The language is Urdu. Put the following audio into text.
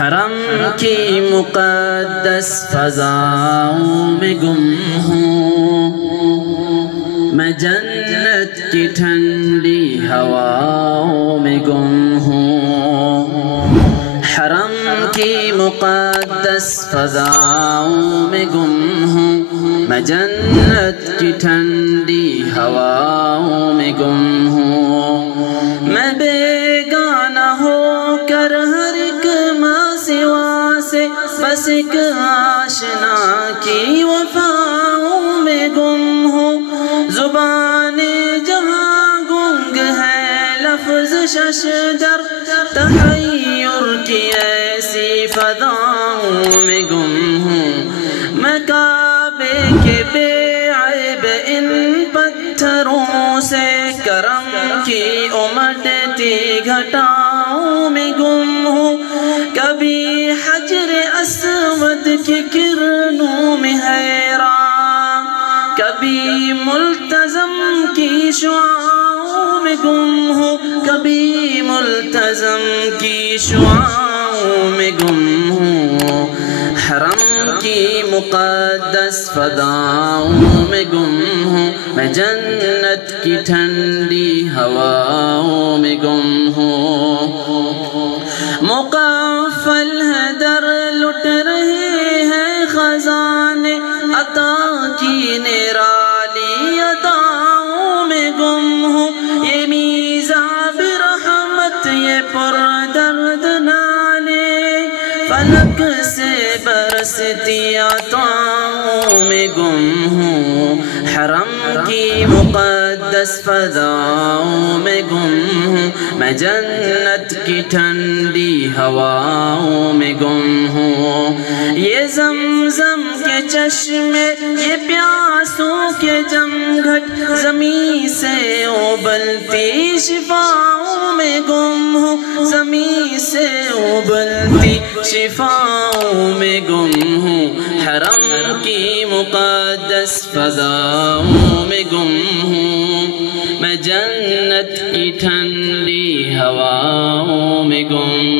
حرم کی مقدس فضاؤں میں گم ہوں، میں جنت کی ٹھنڈی ہواؤں میں گم ہوں۔ حرم کی مقدس فضاؤں میں گم ہوں، میں جنت کی ٹھنڈی ہواؤں میں گم ہوں۔ میں بیگانہ ہو کر ہر ایک ماں سوا سے بس ایک آشنا کی وفاؤں میں گم ہوں۔ زبان جہاں گنگ ہے، لفظ شش در تحیر کی ایسی فضاؤں میں گم ہوں۔ میں کعبے کے بے عیب ان پتھروں سے کرم کی امٹتی گھٹاؤں میں گم ہوں۔ کبھی حجر اسود کی کرنوں میں حیران، کبھی ملتزم کی شعاعوں میں گم ہوں، کبھی ملتزم کی شعاعوں میں گم ہوں۔ حرم کی مقدس فضاؤں میں گم ہوں، میں جنت کی ٹھنڈی ہواؤں میں گم ہوں۔ مقفل ہے در لٹ رہے ہیں خزانے، عطا کی نرالی عطاؤں میں گم ہوں۔ یہ میزاب رحمت، یہ پردرد نالے، فلک سے برستی عطاؤں میں گم ہوں۔ حرم کی مقدس فضاؤں میں گم ہوں، میں جنت کی ٹھنڈی ہواؤں میں گم ہوں۔ یہ زمزم کے چشمے، یہ پیاسوں کے جمگھٹ، زمین سے ابلتی شفاؤں میں گم ہوں، زمین سے ابلتی شفاؤں میں گم ہوں۔ حرم کی مقدس فضاؤں میں گم ہوں، میں جنت کی ٹھنڈی ہواؤں میں گم